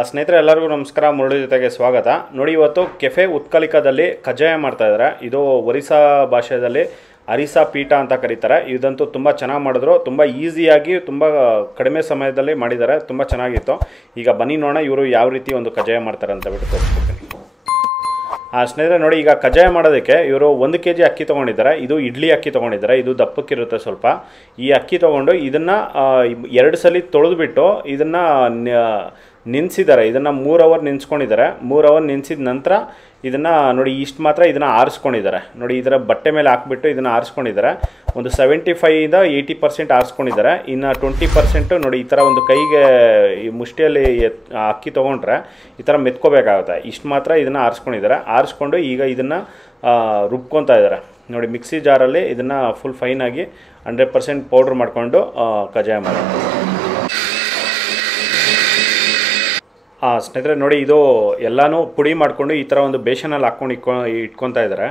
ಸ್ನೇಹಿತರೆ ಎಲ್ಲರಿಗೂ ನಮಸ್ಕಾರ. ಮುರಳಿ ಜೊತೆಗೆ ಸ್ವಾಗತ. ನೋಡಿ, ಇವತ್ತು ಕೆಫೆ ಉತ್ಕಲಿಕದಲ್ಲಿ ಕಜ್ಜಾಯ ಮಾಡ್ತಾ ಇದ್ದಾರೆ. ಇದು ಒರಿಸ್ಸಾ ಭಾಷೆಯಲ್ಲಿ ಅರಿಸಾ ಪೀಠ ಅಂತ ಕರೀತಾರೆ. ಇದಂತೂ ತುಂಬ ಚೆನ್ನಾಗಿ ಮಾಡಿದ್ರು, ತುಂಬ ಈಸಿಯಾಗಿ ತುಂಬ ಕಡಿಮೆ ಸಮಯದಲ್ಲಿ ಮಾಡಿದ್ದಾರೆ, ತುಂಬ ಚೆನ್ನಾಗಿತ್ತು. ಈಗ ಬನ್ನಿ ನೋಡೋಣ ಇವರು ಯಾವ ರೀತಿ ಒಂದು ಕಜ್ಜಾಯ ಮಾಡ್ತಾರೆ ಅಂತ ಬಿಟ್ಟು ತೋರಿಸ್ಬಿಡ್ತೀನಿ. ಸ್ನೇಹಿತರೆ ನೋಡಿ, ಈಗ ಕಜ್ಜಾಯ ಮಾಡೋದಕ್ಕೆ ಇವರು 1 kg ಅಕ್ಕಿ ತೊಗೊಂಡಿದ್ದಾರೆ. ಇದು ಇಡ್ಲಿ ಅಕ್ಕಿ ತೊಗೊಂಡಿದ್ದಾರೆ, ಇದು ದಪ್ಪಕ್ಕಿರುತ್ತೆ ಸ್ವಲ್ಪ. ಈ ಅಕ್ಕಿ ತೊಗೊಂಡು ಇದನ್ನು 2 ಸಲ ತೊಳೆದುಬಿಟ್ಟು ಇದನ್ನು ನೆನೆಸಿದ್ದಾರೆ. ಇದನ್ನು 3 ಅವರ್ ನೆನೆಸ್ಕೊಂಡಿದ್ದಾರೆ. 3 ಅವರ್ ನೆನೆಸಿದ ನಂತರ ಇದನ್ನು ನೋಡಿ ಇಷ್ಟು ಮಾತ್ರ ಇದನ್ನು ಆರಿಸ್ಕೊಂಡಿದ್ದಾರೆ. ನೋಡಿ, ಇದರ ಬಟ್ಟೆ ಮೇಲೆ ಹಾಕ್ಬಿಟ್ಟು ಇದನ್ನು ಆರಿಸ್ಕೊಂಡಿದ್ದಾರೆ. ಒಂದು 75ಇಂದ 80% ಆರಿಸ್ಕೊಂಡಿದ್ದಾರೆ. ಇನ್ನು 20% ನೋಡಿ ಈ ಥರ ಒಂದು ಕೈಗೆ ಈ ಮುಷ್ಟಿಯಲ್ಲಿ ಅಕ್ಕಿ ತೊಗೊಂಡ್ರೆ ಈ ಥರ ಮೆತ್ಕೋಬೇಕಾಗುತ್ತೆ. ಇಷ್ಟು ಮಾತ್ರ ಇದನ್ನು ಆರಿಸ್ಕೊಂಡಿದ್ದಾರೆ. ಆರಿಸ್ಕೊಂಡು ಈಗ ಇದನ್ನು ರುಬ್ಕೊತಾ ಇದ್ದಾರೆ. ನೋಡಿ, ಮಿಕ್ಸಿ ಜಾರಲ್ಲಿ ಇದನ್ನು ಫುಲ್ ಫೈನಾಗಿ 100% ಪೌಡ್ರ್ ಮಾಡಿಕೊಂಡು ಕಜ್ಜಾಯ ಮಾಡಿ. ಸ್ನೇಹಿತರೆ ನೋಡಿ, ಇದು ಎಲ್ಲನೂ ಪುಡಿ ಮಾಡಿಕೊಂಡು ಈ ಥರ ಒಂದು ಬೇಸನಲ್ಲಿ ಹಾಕ್ಕೊಂಡು ಇಟ್ಕೊತಾ ಇದ್ದಾರೆ.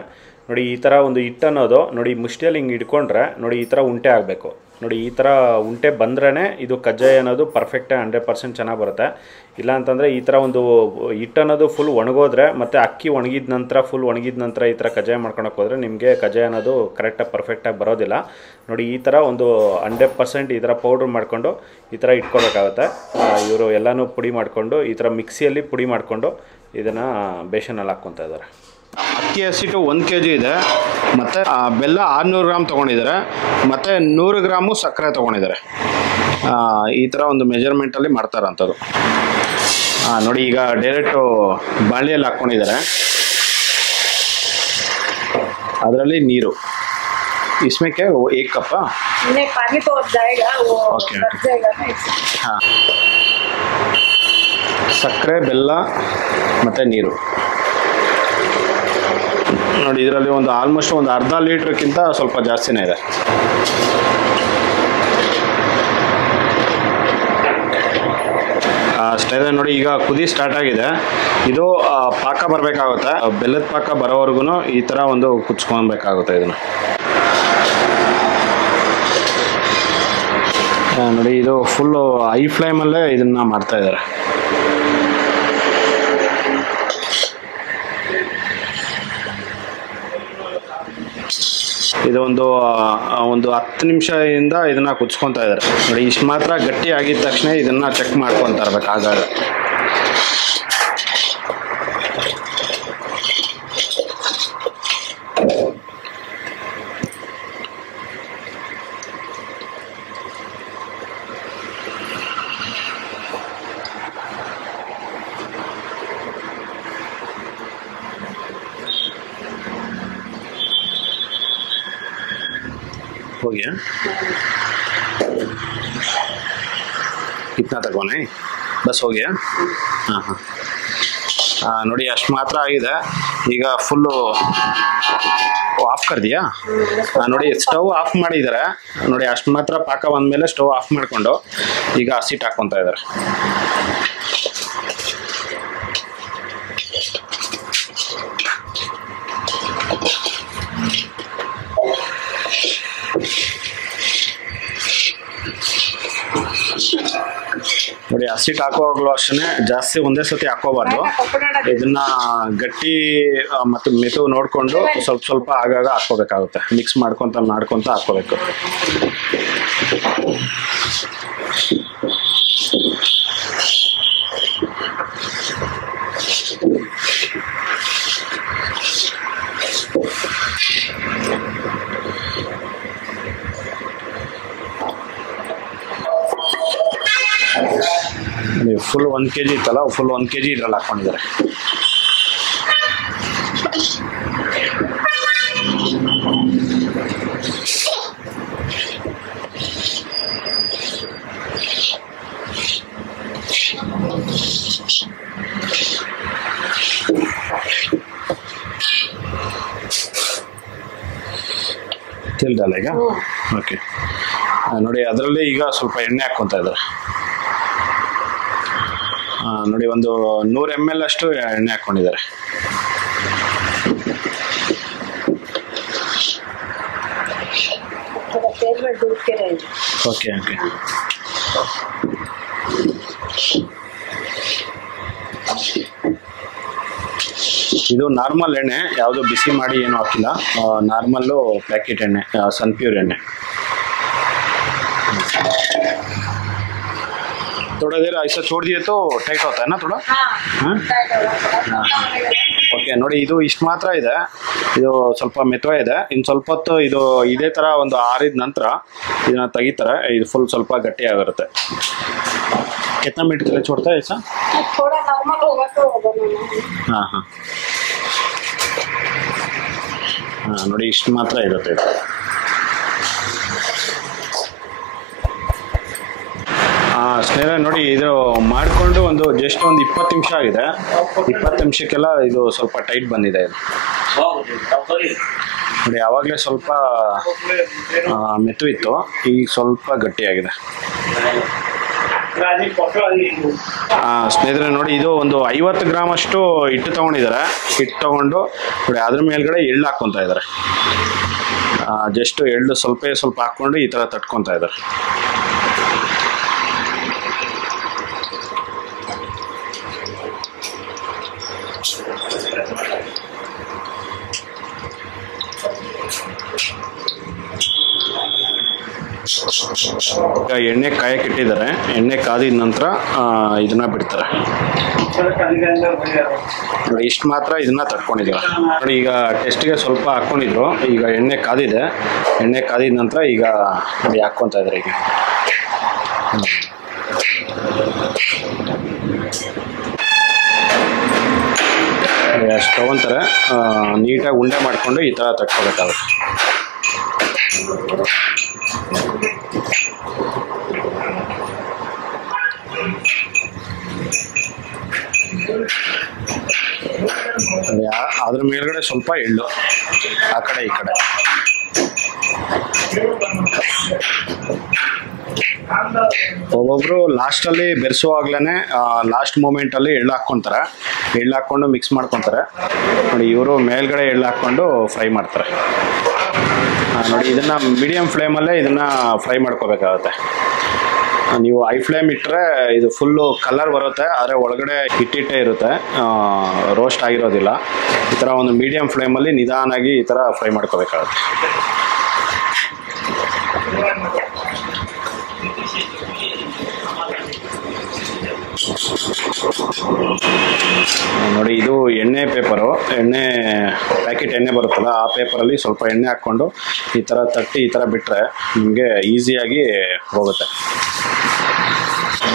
ನೋಡಿ, ಈ ಥರ ಒಂದು ಹಿಟ್ಟು ಅನ್ನೋದು ನೋಡಿ ಮುಷ್ಟಿಯಲ್ಲಿ ಹಿಂಗೆ ಇಟ್ಕೊಂಡ್ರೆ ನೋಡಿ ಈ ಥರ ಉಂಟೆ ಆಗಬೇಕು. ನೋಡಿ, ಈ ಥರ ಉಂಟೆ ಬಂದ್ರೇ ಇದು ಕಜ್ಜಾಯ ಅನ್ನೋದು ಪರ್ಫೆಕ್ಟಾಗಿ 100% ಚೆನ್ನಾಗಿ ಬರುತ್ತೆ. ಇಲ್ಲ ಅಂತಂದರೆ ಈ ಥರ ಒಂದು ಹಿಟ್ಟು ಅನ್ನೋದು ಫುಲ್ ಒಣಗೋದ್ರೆ ಮತ್ತು ಅಕ್ಕಿ ಒಣಗಿದ ನಂತರ ಈ ಥರ ಕಜ್ಜಾಯ ಮಾಡ್ಕೊಳಕ್ಕೆ ಹೋದರೆ ನಿಮಗೆ ಕಜ್ಜಾಯ ಅನ್ನೋದು ಕರೆಕ್ಟಾಗಿ ಪರ್ಫೆಕ್ಟಾಗಿ ಬರೋದಿಲ್ಲ. ನೋಡಿ, ಈ ಥರ ಒಂದು 100% ಈ ಥರ ಪೌಡ್ರ್ ಮಾಡಿಕೊಂಡು ಈ ಥರ ಇಟ್ಕೊಬೇಕಾಗುತ್ತೆ. ಇವರು ಎಲ್ಲನೂ ಪುಡಿ ಮಾಡಿಕೊಂಡು ಈ ಥರ ಮಿಕ್ಸಿಯಲ್ಲಿ ಪುಡಿ ಮಾಡಿಕೊಂಡು ಇದನ್ನು ಬೇಸನಲ್ಲಿ ಹಾಕ್ಕೊತಾ ಇದ್ದಾರೆ. ಅಕ್ಕಿ ಹಸಿಟ್ಟು 1 kg ಇದೆ, ಮತ್ತು ಬೆಲ್ಲ 600 ಗ್ರಾಮ್ ತೊಗೊಂಡಿದ್ದಾರೆ, ಮತ್ತು 100 ಗ್ರಾಮು ಸಕ್ಕರೆ ತೊಗೊಂಡಿದ್ದಾರೆ. ಈ ಥರ ಒಂದು ಮೆಜರ್ಮೆಂಟಲ್ಲಿ ಮಾಡ್ತಾರಂಥದ್ದು. ನೋಡಿ, ಈಗ ಡೈರೆಕ್ಟು ಬಾಣಲೆಯಲ್ಲಿ ಹಾಕ್ಕೊಂಡಿದ್ದಾರೆ. ಅದರಲ್ಲಿ ನೀರು इसमें क्या 1 कप नहीं पानी तो जाएगा वो ओके बच जाएगा ना. हाँ, ಸಕ್ಕರೆ ಬೆಲ್ಲ ಮತ್ತು ನೀರು ನೋಡಿ. ಇದರಲ್ಲಿ ಒಂದು ಆಲ್ಮೋಸ್ಟ್ ಒಂದು ಅರ್ಧ ಲೀಟ್ರ್ಕ್ಕಿಂತ ಸ್ವಲ್ಪ ಜಾಸ್ತಿನೇ ಇದೆ. ಅಷ್ಟೇ ನೋಡಿ, ಈಗ ಕುದಿ ಸ್ಟಾರ್ಟ್ ಆಗಿದೆ. ಇದು ಪಾಕ ಬರಬೇಕಾಗುತ್ತೆ. ಬೆಲ್ಲದ ಪಾಕ ಬರೋವರೆಗೂ ಈ ಥರ ಒಂದು ಕುದಿಸ್ಕೊಬೇಕಾಗುತ್ತೆ ಇದನ್ನು. ನೋಡಿ, ಇದು ಫುಲ್ಲು ಹೈ ಫ್ಲೇಮಲ್ಲೇ ಇದನ್ನು ಮಾಡ್ತಾ ಇದ್ದಾರೆ. ಇದು ಒಂದು 10 ನಿಮಿಷದಿಂದ ಇದನ್ನು ಕುದಿಸ್ಕೊತಾ ಇದ್ದಾರೆ. ನೋಡಿ, ಇಷ್ಟು ಮಾತ್ರ ಗಟ್ಟಿ ಆಗಿದ ತಕ್ಷಣ ಇದನ್ನು ಚೆಕ್ ಮಾಡ್ಕೊತಾ ಇರ್ಬೇಕು ಆಗಾಗ. हो गया, कितना तक बना है? बस हो गया. हाँ ನೋಡಿ, ಅಷ್ಟು ಮಾತ್ರ ಆಗಿದೆ. ಈಗ ಫುಲ್ಲು ಆಫ್ ಕರ್ದಿಯಾ? ನೋಡಿ, ಸ್ಟವ್ ಆಫ್ ಮಾಡಿದ್ದಾರೆ. ನೋಡಿ, ಅಷ್ಟು ಮಾತ್ರ ಪಾಕ ಬಂದಮೇಲೆ ಸ್ಟವ್ ಆಫ್ ಮಾಡಿಕೊಂಡು ಈಗ ಹಸಿಟ್ಟು ಹಾಕ್ಕೊತಾ ಇದ್ದಾರೆ. ನೋಡಿ, ಹಸಿಟ್ಟು ಹಾಕುವಾಗಲೂ ಅಷ್ಟೇ ಜಾಸ್ತಿ ಒಂದೇ ಸತಿ ಹಾಕೋಬಾರ್ದು. ಇದನ್ನ ಗಟ್ಟಿ ಮತ್ತು ಮೆತು ನೋಡಿಕೊಂಡು ಸ್ವಲ್ಪ ಆಗಾಗ ಹಾಕೋಬೇಕಾಗುತ್ತೆ. ಮಿಕ್ಸ್ ಮಾಡ್ಕೊತ ಹಾಕೋಬೇಕು. ಫುಲ್ 1 kg ಇತ್ತಲ್ಲ, ಫುಲ್ 1 kg ಇದ್ರಲ್ಲಿ ಹಾಕ್ಕೊಂಡಿದ್ದಾರೆ. ತಿಲ್ ಡಾಲೇಗ ಓಕೆ. ನೋಡಿ, ಅದರಲ್ಲಿ ಈಗ ಸ್ವಲ್ಪ ಎಣ್ಣೆ ಹಾಕ್ಕೊತಾ ಇದ್ದಾರೆ. ನೋಡಿ, ಒಂದು 100 ml ಅಷ್ಟು ಎಣ್ಣೆ ಹಾಕ್ಕೊಂಡಿದ್ದಾರೆ. Okay okay. ಇದು ನಾರ್ಮಲ್ ಎಣ್ಣೆ, ಯಾವುದು ಬಿಸಿ ಮಾಡಿ ಏನು ಹಾಕಿಲ್ಲ, ನಾರ್ಮಲ್ಲು ಪ್ಯಾಕೆಟ್ ಎಣ್ಣೆ, ಸನ್ಪ್ಯೂರ್ ಎಣ್ಣೆ. थोड़ा देर ऐसा छोड़ दिए तो टाइट होता है ना थोड़ा. हाँ ಓಕೆ ನೋಡಿ, ಇದು ಇಷ್ಟು ಮಾತ್ರ ಇದೆ, ಇದು ಸ್ವಲ್ಪ ಮೆತ್ತವ ಇದೆ. ಇನ್ನು ಸ್ವಲ್ಪ ಹೊತ್ತು ಇದು ಇದೇ ಥರ ಒಂದು ಆರಿದ ನಂತರ ಇದನ್ನ ತೆಗಿತಾರೆ, ಇದು ಫುಲ್ ಸ್ವಲ್ಪ ಗಟ್ಟಿ ಆಗಿರುತ್ತೆ. कितना मिनट के लिए छोड़ता है ऐसा? थोड़ा नॉर्मल होगा तो बनाना. हाँ हाँ हाँ ನೋಡಿ, ಇಷ್ಟು ಮಾತ್ರ ಇರುತ್ತೆ ಇದು. ಸ್ನೇಹಿತರೆ ನೋಡಿ, ಇದು ಮಾಡಿಕೊಂಡು ಒಂದು ಜಸ್ಟ್ ಒಂದು 20 ನಿಮಿಷ ಆಗಿದೆ. 20 ನಿಮಿಷಕ್ಕೆಲ್ಲ ಇದು ಸ್ವಲ್ಪ ಟೈಟ್ ಬಂದಿದೆ ಇದು ನೋಡಿ. ಆವಾಗಲೇ ಸ್ವಲ್ಪ ಮೆತ್ತು ಇತ್ತು, ಈಗ ಸ್ವಲ್ಪ ಗಟ್ಟಿಯಾಗಿದೆ. ಸ್ನೇಹಿತರೆ ನೋಡಿ, ಇದು ಒಂದು 50 ಗ್ರಾಮ್ ಅಷ್ಟು ಹಿಟ್ಟು ತಗೊಂಡಿದ್ದಾರೆ. ಹಿಟ್ಟು ತಗೊಂಡು ನೋಡಿ ಅದ್ರ ಮೇಲ್ಗಡೆ ಎಳ್ಳು ಹಾಕ್ಕೊತಾ ಇದ್ದಾರೆ. ಜಸ್ಟ್ ಎಳ್ಳು ಸ್ವಲ್ಪ ಹಾಕ್ಕೊಂಡು ಈ ಥರ ತಟ್ಕೊತಾ ಇದ್ದಾರೆ. ಈಗ ಎಣ್ಣೆ ಕಾಯಕ್ಕೆ ಇಟ್ಟಿದ್ದಾರೆ. ಎಣ್ಣೆ ಕಾದಿದ ನಂತರ ಇದನ್ನ ಬಿಡ್ತಾರೆ ನೋಡಿ. ಇಷ್ಟು ಮಾತ್ರ ಇದನ್ನ ತಟ್ಕೊಂಡಿದ್ದಾರೆ ನೋಡಿ. ಈಗ ಟೆಸ್ಟ್ಗೆ ಸ್ವಲ್ಪ ಹಾಕ್ಕೊಂಡಿದ್ರು, ಈಗ ಎಣ್ಣೆ ಕಾದಿದೆ. ಎಣ್ಣೆ ಕಾದಿದ ನಂತರ ಈಗ ನೋಡಿ ಹಾಕ್ಕೊತಾ ಇದ್ದಾರೆ. ಈಗ ಅಷ್ಟು ತಗೊಂತಾರೆ, ನೀಟಾಗಿ ಉಂಡೆ ಮಾಡಿಕೊಂಡು ಈ ಥರ ತಟ್ಕೋಬೇಕಾಗುತ್ತೆ. ಅದ್ರ ಮೇಲ್ಗಡೆ ಸ್ವಲ್ಪ ಎಳ್ಳು ಆ ಕಡೆ ಈ ಕಡೆ. ಒಬ್ಬೊಬ್ರು ಲಾಸ್ಟಲ್ಲಿ ಬೆರೆಸುವಾಗ್ಲೇ ಲಾಸ್ಟ್ ಮೂಮೆಂಟಲ್ಲಿ ಎಳ್ಳು ಹಾಕ್ಕೊತಾರೆ. ಎಳ್ಳು ಹಾಕ್ಕೊಂಡು ಮಿಕ್ಸ್ ಮಾಡ್ಕೊತಾರೆ ನೋಡಿ. ಇವರು ಮೇಲ್ಗಡೆ ಎಳ್ಳು ಹಾಕ್ಕೊಂಡು ಫ್ರೈ ಮಾಡ್ತಾರೆ ನೋಡಿ. ಇದನ್ನು ಮೀಡಿಯಮ್ ಫ್ಲೇಮಲ್ಲೇ ಇದನ್ನು ಫ್ರೈ ಮಾಡ್ಕೋಬೇಕಾಗುತ್ತೆ. ನೀವು ಹೈ ಫ್ಲೇಮ್ ಇಟ್ಟರೆ ಇದು ಫುಲ್ಲು ಕಲರ್ ಬರುತ್ತೆ, ಆದರೆ ಒಳಗಡೆ ಹಿಟ್ಟಿಟ್ಟೇ ಇರುತ್ತೆ, ರೋಸ್ಟ್ ಆಗಿರೋದಿಲ್ಲ. ಈ ಥರ ಒಂದು ಮೀಡಿಯಮ್ ಫ್ಲೇಮಲ್ಲಿ ನಿಧಾನಾಗಿ ಈ ಥರ ಫ್ರೈ ಮಾಡ್ಕೋಬೇಕಾಗುತ್ತೆ. ನೋಡಿ, ಇದು ಎಣ್ಣೆ ಪೇಪರು, ಎಣ್ಣೆ ಪ್ಯಾಕೆಟ್ ಎಣ್ಣೆ ಬರುತ್ತಲ್ಲ, ಆ ಪೇಪರಲ್ಲಿ ಸ್ವಲ್ಪ ಎಣ್ಣೆ ಹಾಕ್ಕೊಂಡು ಈ ಥರ ತಟ್ಟಿ ಈ ಥರ ಬಿಟ್ಟರೆ ನಿಮಗೆ ಈಸಿಯಾಗಿ ಹೋಗುತ್ತೆ.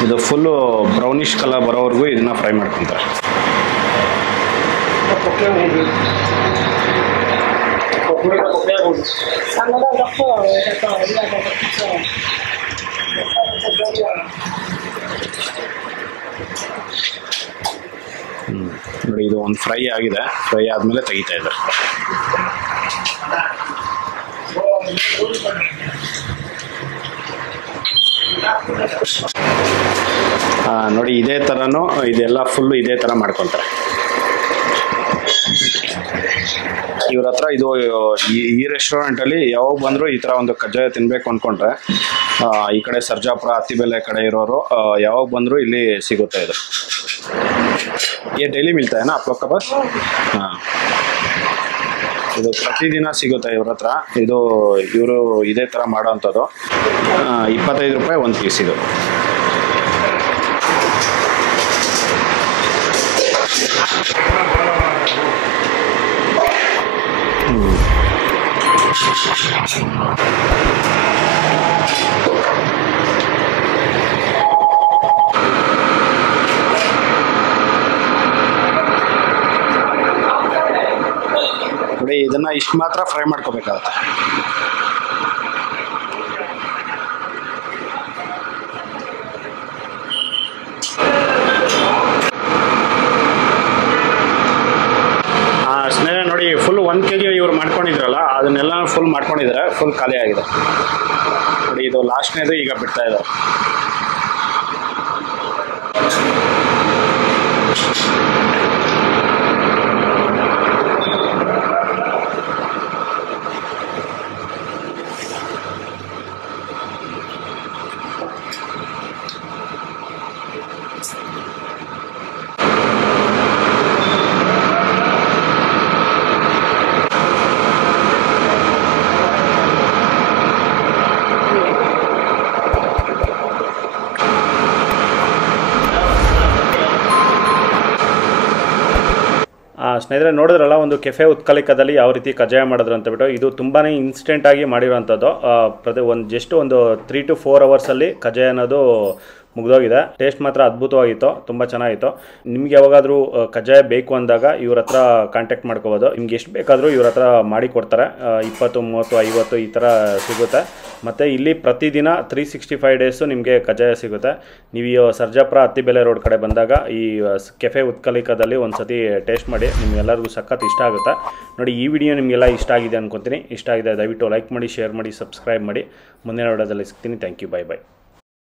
ಇದು ಫುಲ್ಲು ಬ್ರೌನಿಷ್ ಕಲರ್ ಬರೋವರೆಗೂ ಇದನ್ನ ಫ್ರೈ ಮಾಡ್ಕೊತಾರೆ. ನೋಡಿ, ಇದು ಒಂದು ಫ್ರೈ ಆಗಿದೆ. ಫ್ರೈ ಆದಮೇಲೆ ತೆಗಿತಾ ಇದ್ದಾರೆ. ನೋಡಿ, ಇದೇ ಥರನೂ ಇದೆಲ್ಲ ಫುಲ್ಲು ಇದೇ ಥರ ಮಾಡ್ಕೊತಾರೆ. ಇವ್ರ ಹತ್ರ ಇದು ಈ ರೆಸ್ಟೋರೆಂಟಲ್ಲಿ ಯಾವಾಗ ಬಂದರೂ ಈ ಥರ ಒಂದು ಕಜ್ಜಾಯ ತಿನ್ನಬೇಕು ಅಂದ್ಕೊಂಡ್ರೆ, ಈ ಕಡೆ ಸರ್ಜಾಪುರ ಅತ್ತಿಬೆಲೆ ಕಡೆ ಇರೋರು ಯಾವಾಗ ಬಂದರೂ ಇಲ್ಲಿ ಸಿಗುತ್ತೆ ಇದು. ಡೈಲಿ ಮಿಲ್ತಾ ಏನಾ आप लोग का पास? ಹಾಂ, ಇದು ಪ್ರತಿದಿನ ಸಿಗುತ್ತೆ ಇವ್ರ ಹತ್ರ. ಇದು ಇವರು ಇದೇ ಥರ ಮಾಡೋ ಅಂಥದ್ದು. 25 ರೂಪಾಯಿ ಒಂದು ಪೀಸ್ ಇದು. ನೋಡಿ, ಇದನ್ನ ಇಷ್ಟು ಮಾತ್ರ ಫ್ರೈ ಮಾಡ್ಕೋಬೇಕಾಗುತ್ತೆ. ಸ್ನೇಹ ನೋಡಿ, ಫುಲ್ 1 kg ಇವ್ರು ಮಾಡ್ಕೊಂಡಿದ್ರಲ್ಲ, ಅದನ್ನೆಲ್ಲ ಫುಲ್ ಮಾಡ್ಕೊಂಡಿದ್ದಾರೆ. ಫುಲ್ ಖಾಲಿ ಆಗಿದೆ ನೋಡಿ. ಇದು ಲಾಸ್ಟ್ನೇದು ಈಗ ಬಿಡ್ತಾ ಇದ್ದಾರೆ. ಸ್ನೇಹಿತರೆ ನೋಡಿದ್ರಲ್ಲ ಒಂದು ಕೆಫೆ ಉತ್ಕಲಿಕದಲ್ಲಿ ಯಾವ ರೀತಿ ಕಜ್ಜಾಯ ಮಾಡಿದ್ರು ಅಂತ ಬಿಟ್ಟು ಇದು ತುಂಬಾ ಇನ್ಸ್ಟೆಂಟಾಗಿ ಮಾಡಿರೋವಂಥದ್ದು. ಜಸ್ಟ್ ಒಂದು 3 to 4 ಅವರ್ಸಲ್ಲಿ ಕಜ್ಜಾಯ ಅನ್ನೋದು ಮುಗಿದೋಗಿದೆ. ಟೇಸ್ಟ್ ಮಾತ್ರ ಅದ್ಭುತವಾಗಿತ್ತು, ತುಂಬ ಚೆನ್ನಾಗಿತ್ತು. ನಿಮ್ಗೆ ಯಾವಾಗಾದರೂ ಕಜ್ಜಾಯ ಬೇಕು ಅಂದಾಗ ಇವ್ರ ಹತ್ರ ಕಾಂಟ್ಯಾಕ್ಟ್ ಮಾಡ್ಕೋಬೋದು. ನಿಮ್ಗೆ ಎಷ್ಟು ಬೇಕಾದರೂ ಇವ್ರ ಹತ್ರ ಮಾಡಿ ಕೊಡ್ತಾರೆ. 20, 30, 50 ಈ ಥರ ಸಿಗುತ್ತೆ. ಮತ್ತು ಇಲ್ಲಿ ಪ್ರತಿದಿನ 365 ಡೇಸು ನಿಮಗೆ ಕಜ್ಜಾಯ ಸಿಗುತ್ತೆ. ನೀವು ಸರ್ಜಾಪುರ ಅತ್ತಿಬೆಲೆ ರೋಡ್ ಕಡೆ ಬಂದಾಗ ಈ ಕೆಫೆ ಉತ್ಕಲಿಕದಲ್ಲಿ ಒಂದು ಸತಿ ಟೇಸ್ಟ್ ಮಾಡಿ, ನಿಮ್ಗೆಲ್ಲರಿಗೂ ಸಖತ್ ಇಷ್ಟ ಆಗುತ್ತೆ. ನೋಡಿ, ಈ ವಿಡಿಯೋ ನಿಮಗೆಲ್ಲ ಇಷ್ಟ ಆಗಿದೆ ಅನ್ಕೊತೀನಿ. ಇಷ್ಟ ಆಗಿದೆ ದಯವಿಟ್ಟು ಲೈಕ್ ಮಾಡಿ, ಶೇರ್ ಮಾಡಿ, ಸಬ್ಸ್ಕ್ರೈಬ್ ಮಾಡಿ. ಮುಂದಿನ ವಿಡಿಯೋದಲ್ಲಿ ಸಿಗ್ತೀನಿ. Thank you, bye by.